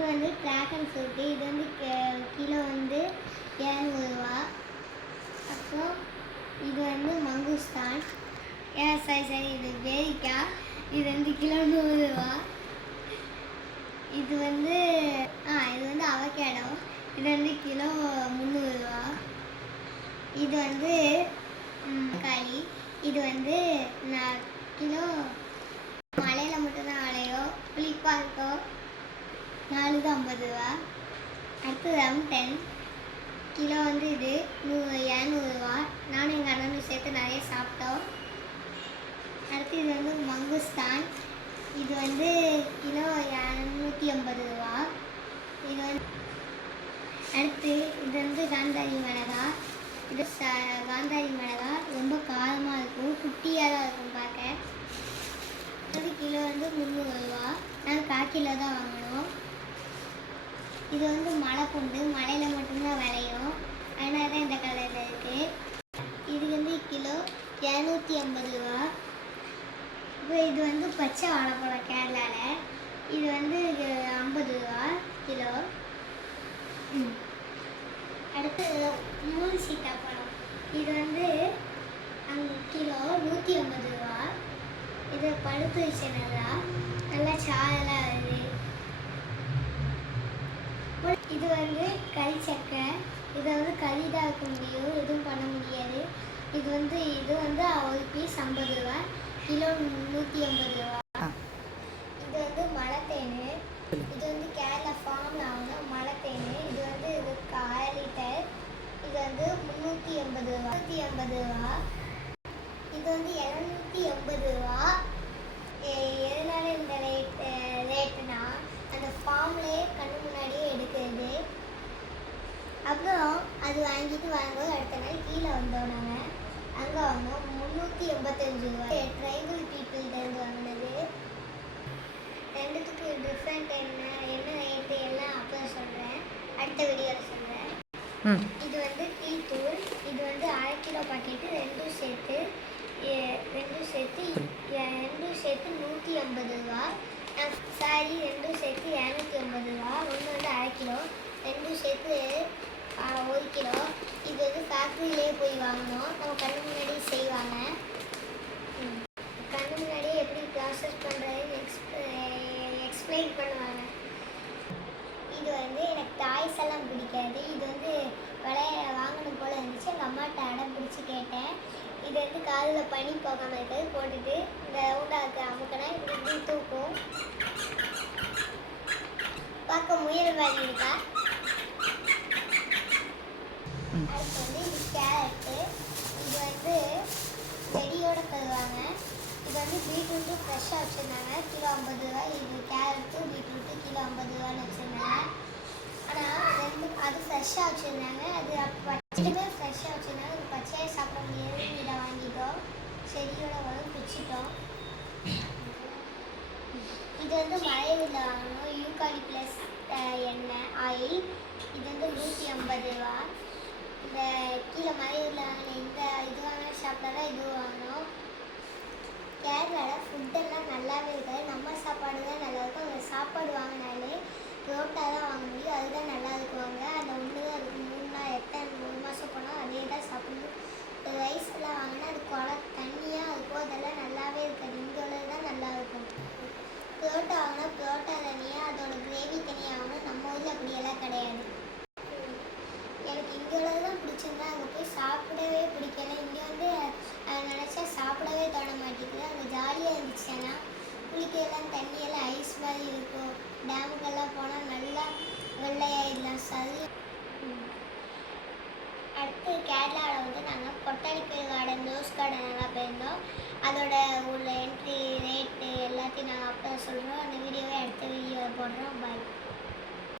இது வந்து dragon fruit. இது வந்து கிலோ வந்து 200 ரூபா. அப்புறம் இது வந்து மங்குஸ்தான். சரி இது பேரிக்காய். இது வந்து கிலோ 100 ரூபா. இது வந்து அவகேடோ. இது வந்து கிலோ 300 ரூபா. இது வந்து தக்காளி. இது வந்து கிலோ மலையில் மட்டும்தான் விளையும், புளிப்பாக இருக்கும். 450 ரூபா. அடுத்து ரம்டன். கிலோ வந்து இது 200 ரூபா. நானும் எங்கள் அண்ணனும் சேர்த்து நிறைய சாப்பிட்டோம். அடுத்து இது வந்து மங்குஸ்தான். இது வந்து கிலோ 250 ரூபா. இது வந்து அடுத்து இது வந்து காந்தாரி மிளகா. இது காந்தாரி மிளகா ரொம்ப காரமாக இருக்கும், குட்டியாக தான் இருக்கும் பார்க்க. இது கிலோ வந்து 300 ரூபா. நாங்கள் 1/4 கிலோ தான் வாங்கினோம். இது வந்து மலைப்பூண்டு, மலையில் மட்டும்தான் விளையும், அதனால தான் இந்த கலரில் இருக்குது. இது வந்து கிலோ 250 ரூபா. இப்போ இது வந்து பச்சை வாழைப்பழம் கேரளாவில். இது வந்து 50 ரூபா கிலோ. அடுத்து மூணு சீத்தாப்பழம். இது வந்து கிலோ 150 ரூபா. இது பழுத்து வச்சுனதா நல்லா சாயலாக வருது. இது வந்து கறிச்சக்கை. இதை வந்து கறி தான் இருக்க முடியும், எதுவும் பண்ண முடியாது. இது வந்து ஒரு பீஸ் 50 ரூபா, கிலோ 150 ரூபா. இது வந்து மலைத்தேன். இது வந்து கேரளா ஃபார்மில் வாங்கின மலைத்தேன். இது வந்து 1/2 லிட்டர். இது வந்து 380 ரூபா. 380 ரூபா. இது வந்து 280 ரூபா. எதனால இந்த ரேட்டுனா அந்த ஃபார்ம்லேயே கண்ணு முன்னாடியே எடுக்கிறது. அப்புறம் அது வாங்கிட்டு வரும்போது அடுத்த நாள் கீழே வந்தோம். நாங்கள் அங்கே வாங்கினோம் 385 ரூபா. ட்ரைபல் பீப்புள்கிட்டேருந்து வாங்கினது. ரெண்டுத்துக்கு டிஃப்ரெண்ட் என்ன ரேட்டு எல்லாம் அப்புறம் சொல்கிறேன், அடுத்த வீடியோவில் சொல்கிறேன். இது வந்து டீ தூள். இது வந்து 1/2 கிலோ பாக்கெட்டு. ரெண்டும் சேர்த்து 150 ரூபா. சாரி, ரெண்டும் சேர்த்து 250 ரூபா. ஒன்று வந்து 1/2 கிலோ, ரெண்டும் சேர்த்து 1 கிலோ. இது வந்து ஃபேக்ட்ரியிலே போய் வாங்கினோம். நம்ம கண்ணு முன்னாடி செய்வாங்க. கண்ணு முன்னாடியே எப்படி ப்ராசஸ் பண்ணுறதுன்னு எக்ஸ்பிளைன் பண்ணுவாங்க. இது வந்து எனக்கு டாய்ஸ் எல்லாம் பிடிக்காது. இது வந்து வாங்கணும் போல் இருந்துச்சு. எங்கள் அம்மாட்ட அடம் பிடிச்சி கேட்டேன். இது வந்து காலில் பனி போகாமல் இருக்கிறது போட்டுட்டு இந்த ரவுண்டாக அமுக்கினா இப்படி தூக்கும். பார்க்க முயல் மாதிரி இருக்கா. அடுத்து வந்து இது கேரட்டு. இது வந்து செடியோடு தருவாங்க. இது வந்து பீட்ரூட்டு ஃப்ரெஷ்ஷாக வச்சுருந்தாங்க, கிலோ 50 ரூபா. இது கேரட்டு பீட்ரூட்டு கிலோ 50 ரூபான்னு வச்சுருந்தாங்க. ஆனால் அது ஃப்ரெஷ்ஷாக வச்சுருந்தாங்க. அது பச்சையுமே ஃப்ரெஷ்ஷாக வச்சுருந்தாங்க. அது பச்சையாக சாப்பிட முடியாது. இதை வாங்கிட்டோம், செடியோட வரும் பிச்சுட்டோம். இது வந்து மலையூரில் வாங்கணும், யூகாலிப்ளஸ் எண்ணெய் ஆயில். இது வந்து 150 ரூபா. இந்த கீழே மலையூரில் வாங்கின இந்த இது வாங்கினா சாப்பிட்டா இது வாங்கணும். கேரளாவில் ஃபுட்டெல்லாம் நல்லாவே இருக்காது. நம்ம சாப்பாடு தான் நல்லாயிருக்கும். அந்த சாப்பாடு வாங்கினாலே புரோட்டா தான் வாங்க முடியும், அதுதான் நல்லா இருக்குவாங்க. அந்த ஒன்று தான் இருக்கும். 3 மாதம் போனால் அதே தான் சாப்பிடணும். இந்த ரைஸ் எல்லாம் வாங்கினா அது தண்ணியாக இருக்கும், அதெல்லாம் நல்லாவே இருக்காது. இங்கே உள்ளது தான் நல்லா இருக்கும். புரோட்டா வாங்கினா புரோட்டா தனியாக, அதோட கிரேவி தனியாக வாங்கணும். நம்ம ஊரில் அப்படியெல்லாம் கிடையாது. எனக்கு இங்கே உள்ளது தான் பிடிச்சிருந்தா அங்கே போய் சாப்பிடவே பிடிக்கல. இங்கே வந்து நினச்சா சாப்பிடவே தோண மாட்டேங்குது. அங்கே ஜாலியாக இருந்துச்சு. ஆனால் குளிக்கலாம், தண்ணியெல்லாம் ஐஸ் மாதிரி இருக்கும். டேமுக்கெல்லாம் போனால் நல்லா வெள்ளையாயிடலாம் சரி. அடுத்து கேரளாவில் வந்து நாங்கள் பொட்டானிக்கல் கார்டன், ரோஸ் கார்டன் எல்லாம் போயிருந்தோம். அதோட உள்ள என்ட்ரி ரேட்டு எல்லாத்தையும் நாங்கள் அப்போ சொல்கிறோம். அந்த வீடியோவே அடுத்த வீடியோவில் போடுறோம். பாய்.